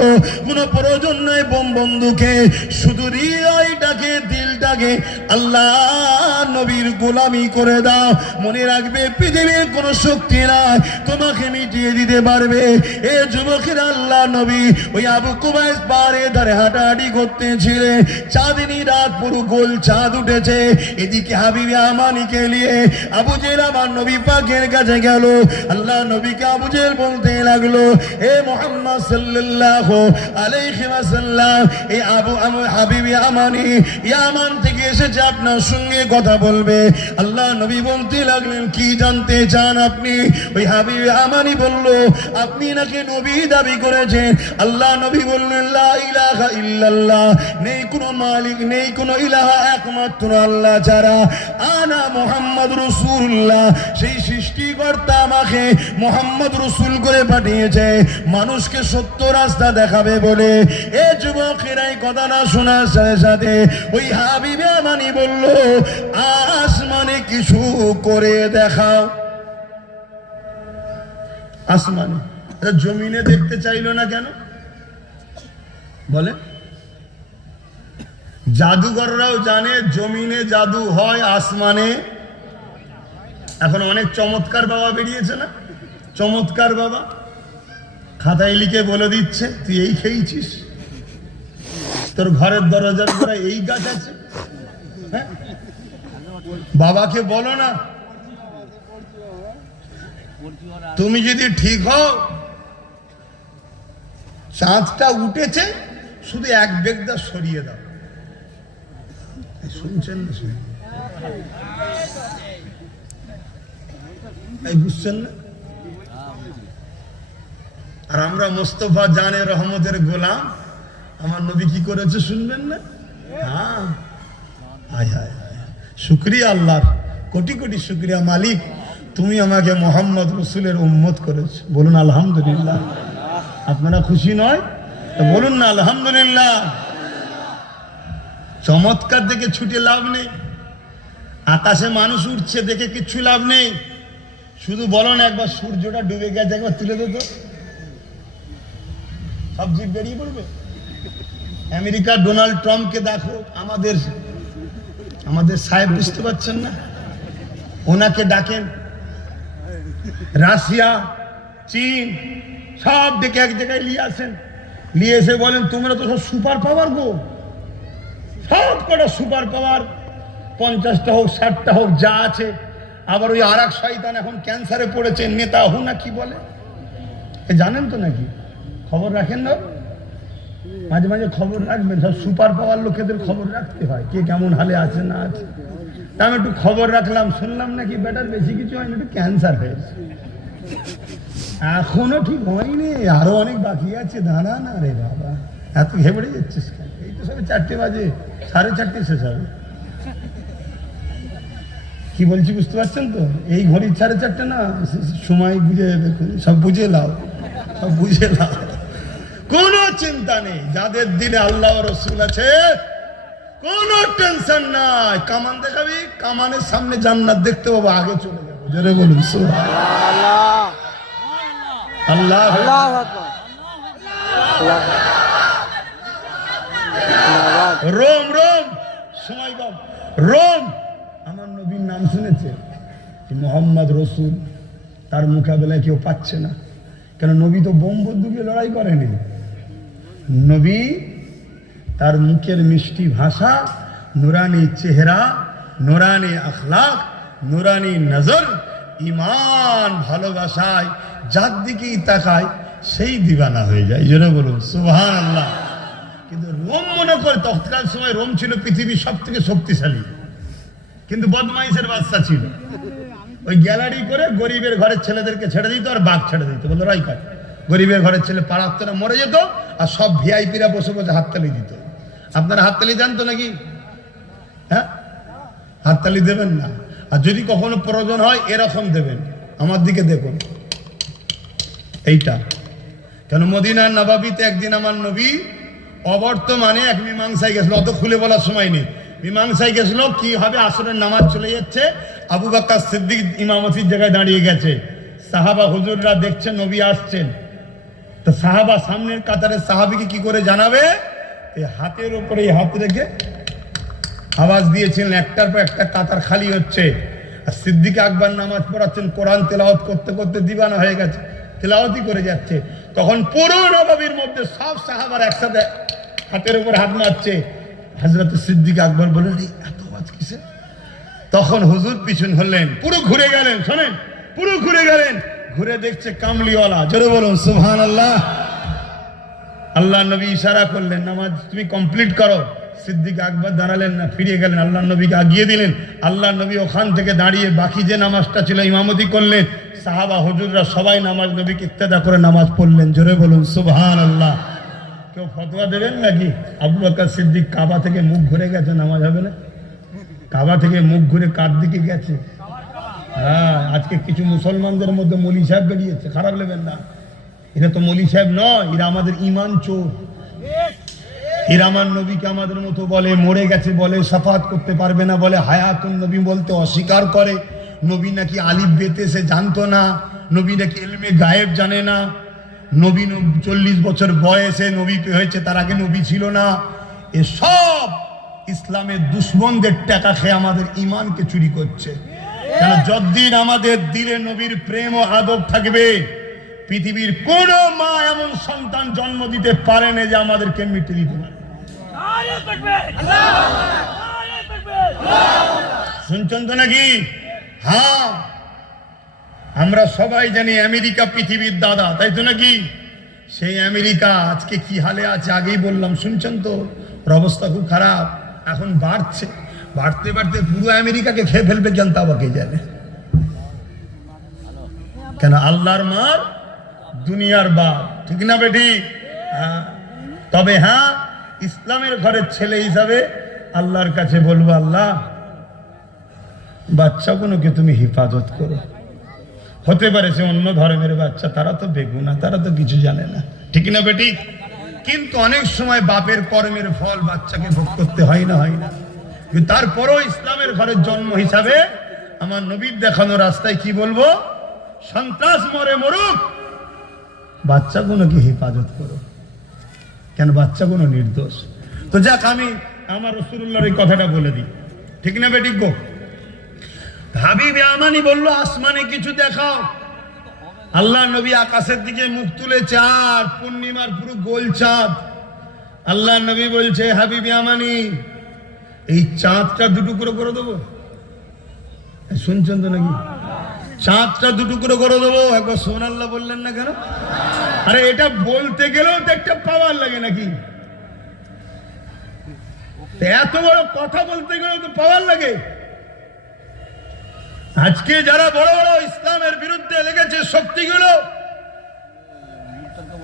কোনো প্রয়োজন নাই বোম বন্দুকে। শুধু হৃদয়টাকে, দিলটাকে আল্লাহ নবীর গোলামি করে দাও। মনে রাখবে পৃথিবীর কোনো শক্তি নাই তোমাকে মিটিয়ে দিতে পারবে। এ যুবকের, আল্লাহ নবী ওই আবু কুবাইস পাহাড়ে ধারে হাঁটাহাঁটি করতেছিলেন। চাঁদনি রাত, পুরো গোল চাঁদ উঠেছে। এদিকে হাবিব ইয়ামানিকে নিয়ে আবু জেহেল আমার নবী পাকের কাছে গেল। আল্লাহ নবীকে আবু জেহেল বলতে লাগলো, এ মুহাম্মদ সাল্লাল্লাহু আলাইহি ওয়াসাল্লাম, এই হাবিব ইয়ামানি ইয়ামান থেকে এসেছে, আপনার সঙ্গে কথা বলবে। আল্লাহ নবী বলতে লাগলেন, কি জানতে চান আপনি? ওই হাবিব ইয়ামানি বলল, আপনি নাকি নবী দাবি করেছেন। আল্লাহ নবী বললেন, লা ইলাহা ইল্লাল্লাহ, নেই কোনো মালিক, নেই কোনো ইলাহা, একমাত্র আল্লাহ ছাড়া। আনা মোহাম্মদ রসুল্লাহ, সেই সৃষ্টিকর্তা আমাকে মোহাম্মদ রসুল করে পাঠিয়েছে মানুষকে সত্য রাস্তা দেখাবে বলে। এ যুবকেরাই কথা না শোনার সাথে সাথে ওই হাবিব ইয়ামানি বলল, আসমানে কিছু করে দেখাও। আসমানে, জমিনে দেখতে চাইলো না কেন বলে? জাদুঘররাও জানে জমিনে জাদু হয়, আসমানে। এখন অনেক চমৎকার বাবা বেরিয়েছে না, চমৎকার বাবা খাতায় লিখে বলে দিচ্ছে, তুই এই খেয়েছিস, তোর ঘরের দরজার উপরে এই গাছ আছে। হ্যাঁ, বাবাকে বলো না, তুমি যদি ঠিক হও, চাঁদটা উঠেছে, শুধু এক বেগদা সরিয়ে দাও। শুনছেন না? বুঝছেন না? আর আমরা মোস্তফা জানে রহমতের গোলাম, আমার নবী কি করেছে শুনবেন না? হ্যাঁ, হায় হায়, শুকরিয়া আল্লাহর, কোটি কোটি শুকরিয়া মালিক, তুমি আমাকে মোহাম্মদ রসুলের উম্মত করেছো। বলুন আলহামদুলিল্লাহ। আপনারা খুশি নয়? বলুন না আলহামদুলিল্লাহ। চমৎকার দেখে ছুটে লাভ নেই, আকাশে মানুষ উঠছে দেখে কিচ্ছু লাভ নেই। শুধু বলো না একবার সূর্যটা ডুবে গেছে, একবার তুলে দে তো, সব জিভ বেরিয়ে পড়বে। আমেরিকা ডোনাল্ড ট্রাম্পকে দেখো, আমাদের সাহেব, বুঝতে পারছেন না? ওনাকে ডাকেন। রাশিয়া, চীন সব ডেকে এক জায়গায় নিয়ে আসেন, নিয়ে এসে বলেন তোমরা তো সব সুপার পাওয়ার গো, সব কটা সুপার পাওয়ার, 50টা হোক 60টা হোক যা আছে। আবার ওই আর এক শয়তান এখন ক্যান্সারে পড়েছে, নেতা হু না কি বলে, জানেন তো নাকি? খবর রাখেন না? মাঝে মাঝে খবর রাখবেন, সব সুপার পাওয়ার লোকেদের খবর রাখতে হয়, কে কেমন হালে আছে না আছে। তা আমি একটু খবর রাখলাম, শুনলাম নাকি বেটার বেশি কিছু হয়নি, একটু ক্যান্সার হয়েছে। এখনো ঠিক হয়নি, আরো অনেক বাকি আছে। দাঁড়া না রে বাবা, এত ঘেবড়ে যাচ্ছিস কেন? এই তো সবে 4টে বাজে, 4:30 শেষ হবে। কি বলছি বুঝতে পারছেন তো? এই ঘড়ির 4:30 না, সময় বুঝে দেখুন, সব বুঝে লাও, সব বুঝে লাও, কোনো চিন্তা নেই। যাদের দিনে আল্লাহ রসুল আছে কোনো টেনশন নাই। কামান দেখাবি, কামানের সামনে জান্নাত দেখতে পাবো, আগে চলে যাবো। জোরে বলুন সুবহানাল্লাহ। আল্লাহ রোম, রোম সময় কম। রোম আমার নবীর নাম শুনেছে, মোহাম্মদ রসুল, তার মোকাবেলায় কেউ পাচ্ছে না। কেন? নবী তো বোম বন্দুকে লড়াই করেনি। নবী তার মুখের মিষ্টি ভাষা, নুরানি চেহারা, নুরানি আখলাক, নুরানি নজর, ইমান, ভালোবাসায় যার দিকেই তাকায় সেই দিবানা হয়ে যায়। জোরে বলুন সুবহানাল্লাহ। কিন্তু রোম মনে করে, তৎকাল সময় রোম ছিল পৃথিবীর সব থেকে শক্তিশালী, কিন্তু বদমাইশের বাচ্চা ছিল। ওই গ্যালারি করে গরিবের ঘরের ছেলেদেরকে ছেড়ে দিত, আর বাঘ ছেড়ে দিত, বলতো রাই কাজ। গরিবের ঘরের ছেলে পাড়াতো না, মরে যেত, আর সব ভিআইপিরা বসে বসে হাততালি দিত। আপনারা হাততালি জানতো নাকি? হ্যাঁ, হাততালি দেবেন না, আর যদি কখনো প্রয়োজন হয় এরকম দেবেন। আমার দিকে দেখুন, এইটা। কেন? মদিনার নবাবিতে একদিন আমার নবী অবর্তমানে এক মীমাংসায় গেছিল, অত খুলে বলার সময় নেই। মীমাংসায় গেছিল, কি হবে, আসরের নামাজ চলে যাচ্ছে, আবু বকর সিদ্দিক ইমামতির জায়গায় দাঁড়িয়ে গেছে। সাহাবা হুজুররা দেখছে নবী আসছেন, তো সাহাবা সামনের কাতারের সাহাবিকে কি করে জানাবে? এই হাতের উপরে হাত রেখে আওয়াজ দিয়েছিলেন, একটার পর একটা কাতার খালি হচ্ছে। আর সিদ্দিক আকবর নামাজ পড়াচ্ছেন, কোরআন তেলাওয়াত করতে করতে দিবানা হয়ে গেছে, তেলাওয়াতই করে যাচ্ছে। তখন পুরো নবাবির মধ্যে সব সাহাবার একসাথে হাতের উপর হাত মারছে। হযরত সিদ্দিক আকবর বললেন, এত আওয়াজ কিসের? তখন হুজুর পিছন হলেন, পুরো ঘুরে গেলেন, শোনেন, পুরো ঘুরে গেলেন, ঘুরে দেখছে কামলিওয়ালা। জোরে বলুন সুবহানাল্লাহ। আল্লাহ নবী ইশারা করলেন, নামাজ তুমি কমপ্লিট করো। সিদ্দিক আকবর দাঁড়ালেন না, ফিরে গেলেন, আল্লাহ নবীকে আগিয়ে দিলেন। আল্লাহ নবী ওখান থেকে দাঁড়িয়ে বাকি যে নামাজটা ছিল ইমামতি করলেন। সাহাবা হুজুররা সবাই নামাজ নবীকে ইক্তেদা করে নামাজ পড়লেন। জোরে বলুন সুবহানাল্লাহ। কেউ ফতোয়া দেবেন নাকি আবু বকর সিদ্দিক কাবা থেকে মুখ ঘুরে গেছে, নামাজ হবে না? কাবা থেকে মুখ ঘুরে কার দিকে গেছে? হ্যাঁ, আজকে কিছু মুসলমানদের মধ্যে মৌলী সাহেব বেরিয়েছে, খারাপ নেবেন না। এরা তো মৌলী সাহেব নয়, এরা আমাদের ইমান চোর। এরা আমার নবীকে আমাদের মতো বলে মরে গেছে, বলে শাফাত করতে পারবে না, বলে হায়াতুন নবী বলতে অস্বীকার করে। নবী নাকি আলিফ বেতে সে জানতো না, নবী নাকি ইলমে গায়েব জানে না, নবী 40 বছর বয়সে নবী হয়েছে, তার আগে নবী ছিল না। এসব ইসলামের দুশ্মনদের টাকা খেয়ে আমাদের ইমানকে চুরি করছে। কেন? যতদিন আমাদের দিলে নবীর প্রেম ও আদব থাকবে, পৃথিবীর কোন মা এমন সন্তান জন্ম দিতে পারে না যে আমাদেরকে মিটে দিতে পারে। শুনছেন তো নাকি? হ্যাঁ, আমরা সবাই জানি আমেরিকা পৃথিবীর দাদা, তাই তো নাকি? সেই আমেরিকা আজকে কি হালে আছে আগেই বললাম, শুনছেন তো? ওর অবস্থা খুব খারাপ, এখন বাড়ছে, বাড়তে বাড়তে পুরো আমেরিকাকে খেয়ে ফেলবে, জানতা বাকি জানে। কেন? আল্লাহর মার দুনিয়ার বাপ, ঠিক না বেটি? তবে হ্যাঁ, ইসলামের ঘরের ছেলে হিসাবে আল্লাহর কাছে বলবো, আল্লাহ বাচ্চাগুলোকে তুমি হেফাজত করো। হতে পারে সে অন্য ধর্মের বাচ্চা, তারা তো বেগুনা, তারা তো কিছু জানে না, ঠিক না বেটি? কিন্তু অনেক সময় বাপের কর্মের ফল বাচ্চাকে ভোগ করতে হয় না, হয় না? কিন্তু তারপরও ইসলামের ঘরের জন্ম হিসাবে আমার নবীর দেখানো রাস্তায় কি বলবো, সন্ত্রাস মরে মরুক, বাচ্চাগুলোকে হেফাজত করো। কেন? বাচ্চাগুলো নির্দোষ। তো যাক, আমি আমার রাসূলুল্লাহর এই কথাটা বলে দিই, ঠিক না বেটি গো? হাবিবে আমানি বলল, আসমানে কিছু দেখাও। আল্লাহ নবী আকাশের দিকে মুখ তুলে, চাঁদ, পূর্ণিমার পুরো গোল চাঁদ। আল্লাহ নবী বলছে, হাবিবে আমানি, এই চাঁদটা দুটুকরো করে দেবো। শুনছেন তো নাকি? চাঁদটা দুটুকরো করে দেবো। একবার সুবহানাল্লাহ বললেন না কেন? আরে এটা বলতে গেলেও তো একটা পাওয়ার লাগে নাকি? এত বড় কথা বলতে গেলেও তো পাওয়ার লাগে। আজকে যারা বড় বড় ইসলামের বিরুদ্ধে লেগেছে শক্তিগুলো,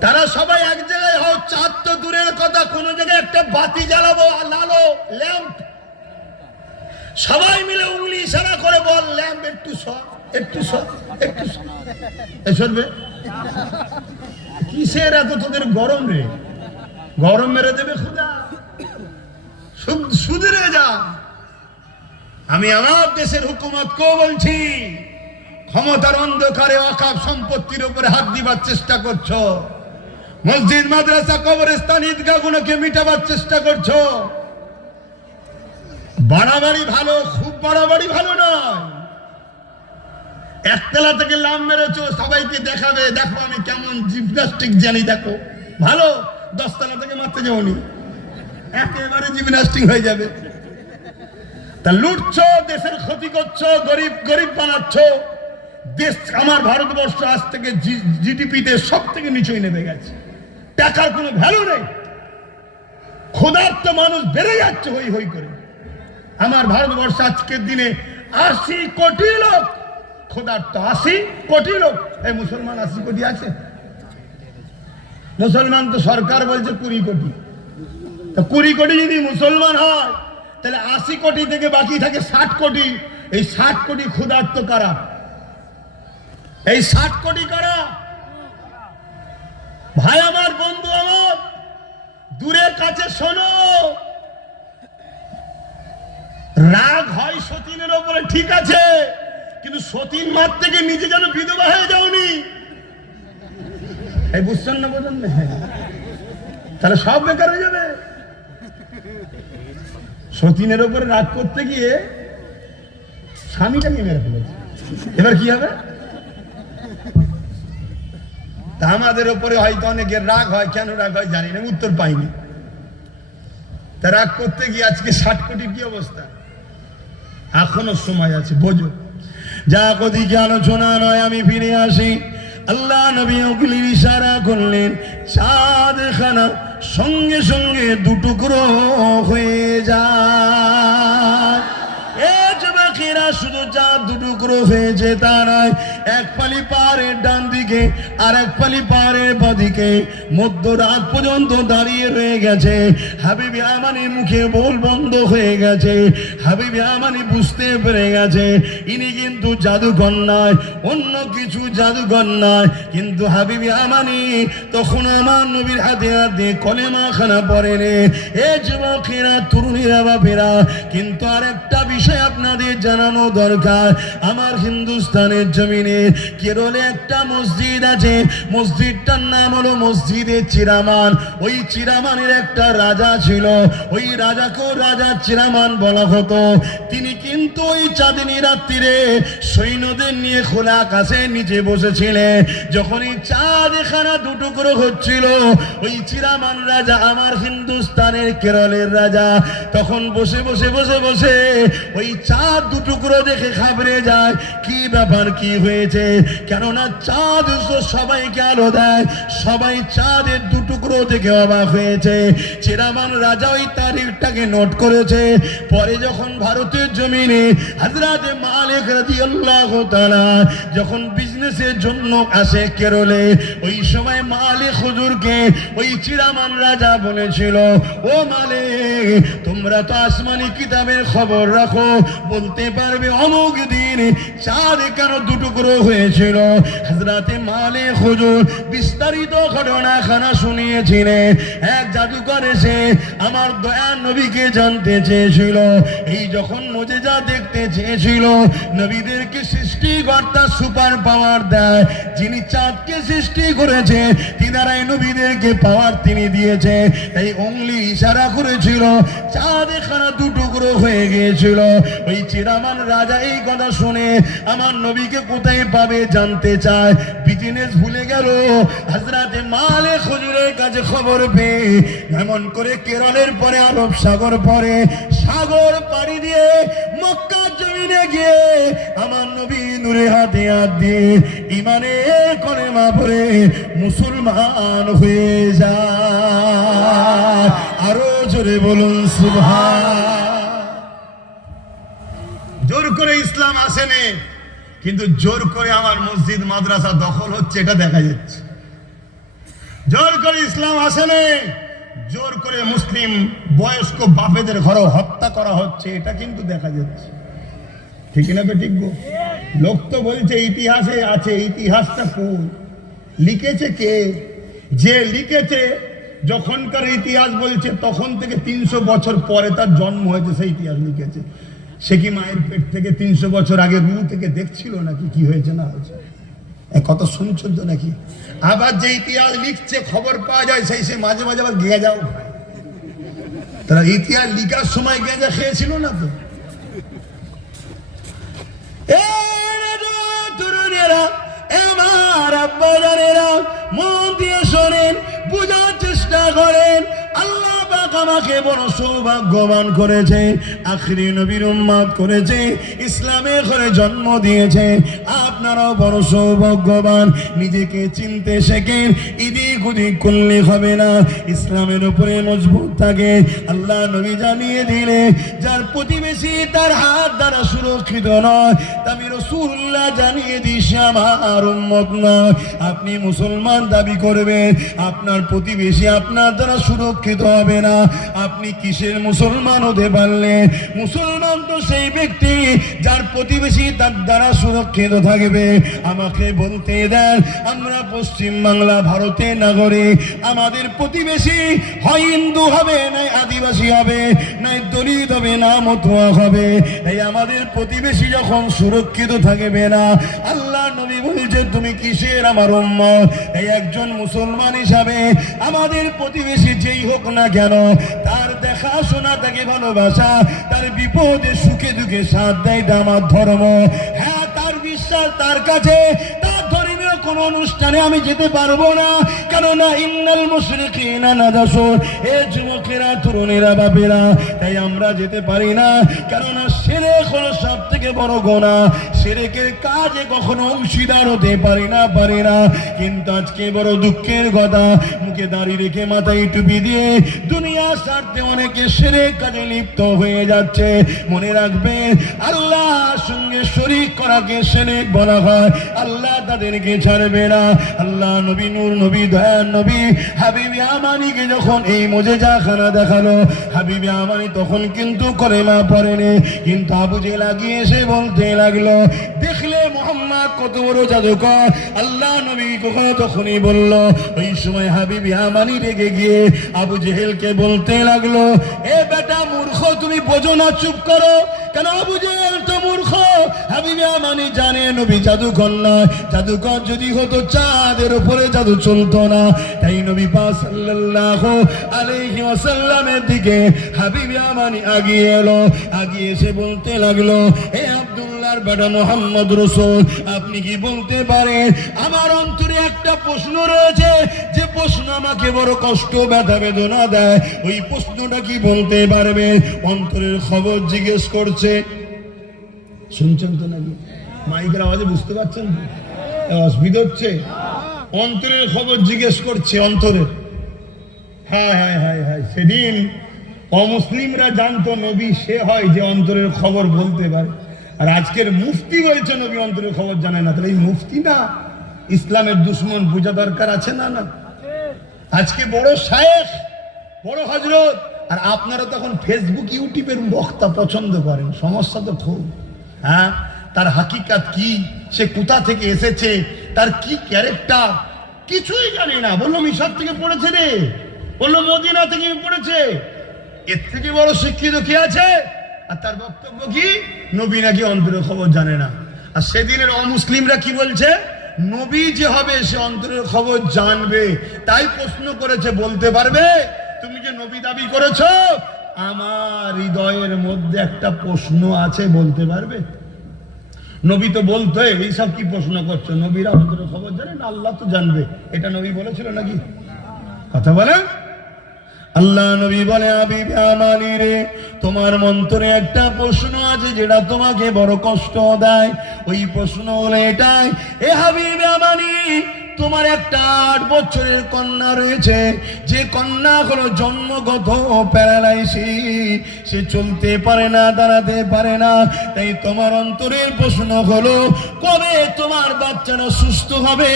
তারা সবাই এক জায়গায় হও। চাঁদ তো দূরের কথা, কোন জায়গায় একটা বাতি জ্বালাবো, লালো ল্যাম্প, সবাই মিলে উংলি ইশারা করে বল, ল্যাম্প একটু সর, একটু সর, একটু সরবে। কিসের এত তোদের গরম রে? গরম মেরে দেবে খুদা, সুধরে যা। আমি আমার দেশের হুকুমতকেও বলছি, ক্ষমতার অন্ধকারে ওয়াকফ সম্পত্তির উপরে হাত দিবার চেষ্টা করছো, মসজিদ, মাদ্রাসা, কবরস্থান, ঈদগাহগুলোকে মিটাবার চেষ্টা করছো। বাড়াবাড়ি ভালো, খুব বাড়াবাড়ি ভালো নয়। একতলা থেকে লাম মেরেছো, সবাইকে দেখাবে, দেখো আমি কেমন জিমন্যাস্টিক জানি, দেখো ভালো। 10 তলা থেকে মারতে যাওনি, একেবারে জিমন্যাস্টিক হয়ে যাবে। তা লুটছো, দেশের ক্ষতি করছো, গরিব গরিব বানাচ্ছো। দেশ, আমার ভারতবর্ষ আজ থেকে জিডিপিতে সব থেকে নিচুই নেমে গেছে। টাকার কোনো ভ্যালু নেই। ক্ষুধার্ত মানুষ বেড়ে যাচ্ছে হই হই করে। আমার ভারতবর্ষ আজকের দিনে 80 কোটি লোক ক্ষুধার্ত, 80 কোটি লোক। এই মুসলমান 80 কোটি আছে? মুসলমান তো সরকার বলছে 20 কোটি। তো 20 কোটি যদি মুসলমান হয়, তাহলে 80 কোটি থেকে বাকি থাকে 60 কোটি। এই 60 কোটি ক্ষুধার্ত কারা? এই 60 কোটি কারা? ভাই আমার, বন্ধু আমার, দূরের কাছে শোনো। রাগ হয় সতীনের ওপরে, ঠিক আছে, কিন্তু সতীন মারতে গিয়ে নিজে যেন বিধবা হয়ে যাওনি। এই বুঝছেন না? বোঝেন না? তাহলে সব বেকার হয়ে যাবে। সতীনের উপরে রাগ করতে গিয়ে স্বামীটাকে মেরে ফেলেছে, এবার কি হবে? তা আমাদের উপরে হয়তো অনেকের রাগ হয়, কেন রাগ হয় জানি না, উত্তর পাইনি। তা রাগ করতে গিয়ে আজকে 60 কোটির কি অবস্থা? এখনো সময় আছে, বোঝো। যা ওদিকে আলোচনা নয়, আমি ফিরে আসি। আল্লাহ নবী ওগুলির ইশারা করলেন, চাঁদ খানা সঙ্গে সঙ্গে দুটুকরো হয়ে যায়। শুধু চাঁদ দুটুকরো হয়েছে তা নয়, এক ফালি পাহাড়ের ডান দিকে আর এক ফালি পাহাড়ের বাঁদিকে মধ্যরাত পর্যন্ত দাঁড়িয়ে রয়ে গেছে। হাবিবে আমানির মুখে বল বন্ধ হয়ে গেছে। হাবিবে আমানি বুঝতে পেরে গেছে ইনি কিন্তু জাদুকর নয়, অন্য কিছু জাদুকর নয়। কিন্তু হাবিবে আমানি তখন আমার নবীর হাতে হাতে কলেমা খানা পড়ে রে। এ যুবকেরা, তরুণীরা, বাপেরা, কিন্তু আর একটা বিষয় আপনাদের জানানো দরকার। আমার হিন্দুস্তানের জমিনে কেরলে একটা মসজিদ আছে, মসজিদটার নাম হলো মসজিদে চিরামান। ওই চিরামানের একটা রাজা ছিল, ওই রাজাকেও রাজা চিরামান বলা হতো। তিনি কিন্তু ওই চাঁদনী রাত্রিরে সৈন্যদের নিয়ে খোলা আকাশের নিচে বসেছিলেন। যখন এই চাঁদ এখানা দুটুকরো হচ্ছিল, ওই চিরামান রাজা, আমার হিন্দুস্তানের কেরলের রাজা, তখন বসে বসে বসে বসে ওই চাঁদ দুটুকরো দেখে ঘাবড়ে যায়। কি ব্যাপার, কি হয়েছে? কেননা চাঁদ সবাইকে আলো দেয়, সবাই চাঁদের দুটুকরো দেখে অবাক হয়েছে। চিরামান রাজা ওই তারিখটাকে নোট করেছে। পরে যখন ভারতের জমিনে হযরত মালিক রাদিয়াল্লাহু তাআলা যখন বিজনেস বিজনেসের জন্য আসে কেরলে। ওই সময় মালিক হুজুরকে ওই চিরামান রাজা বলেছিল, ও মালিক, তোমরা তো আসমানি কিতাবের খবর রাখো, বলতে পারবে অমুক দিন চাঁদ কেন দুটুকরো হয়েছিল? হযরতে মালিক হুজুর বিস্তারিত ঘটনাখানা শুনিয়েছিলেন। এক জাদুকর এসে আমার দয়ার নবীকে জানতে চেয়েছিল। এই যখন মুজিজা দেখতে চেয়েছিল, নবীদেরকে সৃষ্টিকর্তা সুপার পাওয়ার দেয়, যিনি চাঁদকে সৃষ্টি করেছে তিনারাই নবীদেরকে পাওয়ার তিনি দিয়েছে। এই অঙ্গলি ইশারা করেছিল, চাঁদ এখানে দুটুকরো হয়ে গিয়েছিল। ওই চিরামান রাজা এই কথা শুনে আমার নবীকে কোথায় পাবে জানতে চায়। বিজনেস ভুলে গেল। হযরতে মালিক হুজুরের কাছে খবর পেয়ে এমন করে কেরলের পরে আরব সাগর পরে সাগর পাড়ি দিয়ে মক্কা জমিনে গিয়ে আমার নবী নূরে হাতে হাত দিয়ে ইমানের কলেমা পড়ে মুসলমান হয়ে যায়। আরো জোরে বলুন সুবহান। জোর করে ইসলাম আসেনি, কিন্তু জোর করে আমার মসজিদ মাদ্রাসা দখল হচ্ছে, এটা দেখা যাচ্ছে। জোর করে ইসলাম আসেনি, জোর করে মুসলিম বয়স্ক বাপেদের ঘর হত্যা করা হচ্ছে, এটা কিন্তু দেখা যাচ্ছে। ঠিক না বে ঠিক গো? লোক তো বলছে ইতিহাসে আছে, ইতিহাসটা কোন লিখেছে কে? যে লিখেছে যখনকার ইতিহাস বলছে তখন থেকে 300 বছর পরে তার জন্ম হয়েছে, সেই ইতিহাস লিখেছে। সে কি মায়ের পেট থেকে 300 বছর আগে রু থেকে দেখছিল নাকি কি হয়েছে না হয়েছে? কত শুনছেন তো নাকি? আবার যে ইতিহাস লিখছে খবর পাওয়া যায়, সেই সে মাঝে মাঝে আবার গেঁজাও খায়। তারা ইতিহাস লিখার সময় গেঁজা খেয়েছিল না তো? মন দিয়ে শোনেন, বুঝার চেষ্টা করেন। আল্লাহ পাক আমাকে বড় সৌভাগ্যবান করেছে, আখিরি নবীর উম্মত করেছে, ইসলামের ঘরে জন্ম দিয়েছে। আপনারাও বড় সৌভাগ্যবান। নিজেকে চিনতে শেখেন, ইদিক উদিক করলে হবে না, ইসলামের উপরে মজবুত থাকে। আল্লাহ নবী জানিয়ে দিলে যার প্রতিবেশী তার হাত দ্বারা সুরক্ষিত নয়, আমি রাসূলুল্লাহ জানিয়ে দিছি আমার উম্মত নয়। আপনি মুসলমান দাবি করবেন, আপনার প্রতিবেশী আপনার দ্বারা সুরক্ষিত হবে না, আপনি কিসের মুসলমান হতে পারলেন? মুসলমান তো সেই ব্যক্তি যার প্রতিবেশী তার দ্বারা সুরক্ষিত থাকবে। আমাকে বলতে দেন, আমরা পশ্চিম বাংলা ভারতের নাগরিক, আমাদের প্রতিবেশী হয় হিন্দু হবে, নাই আদিবাসী হবে, নাই দলিত হবে, না মতুয়া হবে। এই আমাদের প্রতিবেশী যখন সুরক্ষিত থাকবে না, আল্লাহ নবী বলছে তুমি কিসের আমার উম্মত? এই একজন মুসলমান হিসাবে আমাদের প্রতিবেশী যেই হোক না কেন, তার দেখাশোনা, তাকে ভালোবাসা, তার বিপদে সুখে দুঃখে সাথ দেয়, এটা আমার ধর্ম। হ্যাঁ, তার বিশ্বাস, তার কাছে তার ধর্মীয় কোন অনুষ্ঠানে আমি যেতে পারবো না, কেননা ইন্নাল মুশরিকিনা নাজাসুন। এ যুবকেরা, তরুণেরা, বাপেরা, তাই আমরা যেতে পারি না, কেননা শিরক হলো সব থেকে বড় গুনাহ। শিরকের কাজে কখনো অংশীদার হতে পারি না। কিন্তু আজকে বড় দুঃখের কথা, মুখে দাড়ি রেখে মাথায় টুপি দিয়ে দুনিয়ার স্বার্থে অনেকে শিরক কাজে লিপ্ত হয়ে যাচ্ছে। মনে রাখবেন, আল্লাহর সঙ্গে শরীক করাকে শিরক বলা হয়। আল্লাহ তাদেরকে ছাড়বে না। আল্লাহ নবী, নূর নবী, দয়ার নবী হাবিবি আমানিকে যখন এই মুজিজাখানা দেখালো, হাবিবি আমানি তখন কিন্তু কলেমা পড়েনি, কিন্তু আবু জেহেল লাগিয়ে এসে বলতে লাগলো, দেখলে মুহাম্মদ কত বড় জাদুকর। আল্লাহ নবী তখনই বলল। ওই সময় হাবিবি আমানি রেগে গিয়ে আবু জেহেলকে বলতে লাগলো, এ বেটা মূর্খ, তুমি বোঝো না, চুপ করো। কেন? আবু জেহেল তো মূর্খ। হাবিবি আমানি জানে নবী জাদুকর নয়। জাদুকর যদি হতো চাঁদের উপরে জাদু চলতো না। তাই নবী পাক সাল্লাল্লাহু আলাইহি ওয়াসাল্লামের দিকে হাবিবি আমানি আগিয়ে এলো। আগিয়ে এসে বলতে লাগলো, হে আব্দুল্লাহর বেটা মুহাম্মদ রাসূল, আপনি কি বলতে পারেন আমার অন্তরে একটা প্রশ্ন রয়েছে, যে প্রশ্ন আমাকে বড় কষ্ট, ব্যথা, বেদনা দেয়? ওই প্রশ্নটা কি বলতে পারবে? অন্তরের খবর জিজ্ঞেস করছে। শুনছেন তো নাকি? মাইকের আওয়াজে বুঝতে পারছেন তো? অসুবিধা হচ্ছে? অন্তরের খবর জিজ্ঞেস করছে, অন্তরের। হায় হায় হায় হায়, সেদিন অমুসলিমরা জানতো নবী সে হয় যে অন্তরের খবর বলতে পারে, আর আজকের মুফতি বলছে নবী অন্তরের খবর জানে না, তাহলে এই মুফতি না ইসলামের দুশ্মন, বোঝা দরকার আছে না? না, আজকে বড় শায়েখ, বড় হযরত, আর আপনারা তখন ফেসবুক ইউটিউবের বক্তা পছন্দ করেন। সমস্যা তো খুব। হ্যাঁ, তার হাকিকাত কি, সে কোথা থেকে এসেছে, তার কি ক্যারেক্টার, কিছুই জানি না। বললো মিশর থেকে পড়েছে রে, বললো মদিনা থেকে পড়েছে। এর থেকে বড় শিক্ষিত কে আছে? আর তার বক্তব্য কি? নবী নাকি অন্তরের খবর জানে না। আর সেদিনের অমুসলিমরা কি বলছে? নবী যে হবে সে অন্তরের খবর জানবে। তাই প্রশ্ন করেছে, বলতে পারবে তুমি যে নবী দাবি করেছো, আমার হৃদয়ের মধ্যে একটা প্রশ্ন আছে, বলতে পারবে? নবী তো বলতো, এইসব কি প্রশ্ন করছো? নবীরা অন্তরের খবর জানে না, আল্লাহ তো জানবে। এটা নবী বলেছিল নাকি? কথা বলেন। আল্লাহ নবী বলে, হাবিবে আমানি রে, তোমার মন্তরে একটা প্রশ্ন আছে যেটা তোমাকে বড় কষ্ট দেয়। ওই প্রশ্ন হলো এটাই, এ হাবিবে আমানি, তোমার একটা 8 বছরের কন্যা রয়েছে, যে কন্যা হলো জন্মগত প্যারালাইসিস, সে চলতে পারে না, দাঁড়াতে পারে না। তাই তোমার অন্তরের প্রশ্ন হলো, কবে তোমার বাচ্চারা সুস্থ হবে?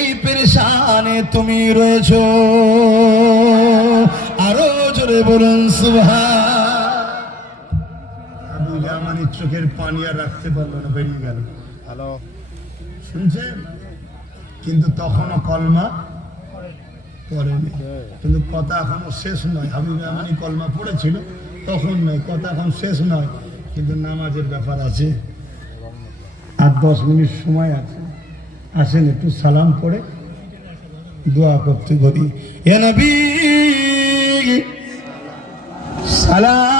এই পেরেশানে তুমি রয়েছো। আরো জোরে বলুন সুবহান। চোখের পানি আর রাখতে পারলো না, বেরিয়ে গেল। হ্যালো, শুনছেন? কিন্তু তখনও কলমা পড়েনি। কিন্তু কথা এখনো শেষ নয়। হাবিবে আমানি কলমা পড়েছিল তখন নয়, কথা এখন শেষ নয়। কিন্তু নামাজের ব্যাপার আছে, আর 10 মিনিট সময় আছে। আসেন একটু সালাম পড়ে দোয়া করতে বলি। ইয়া নবী সালাম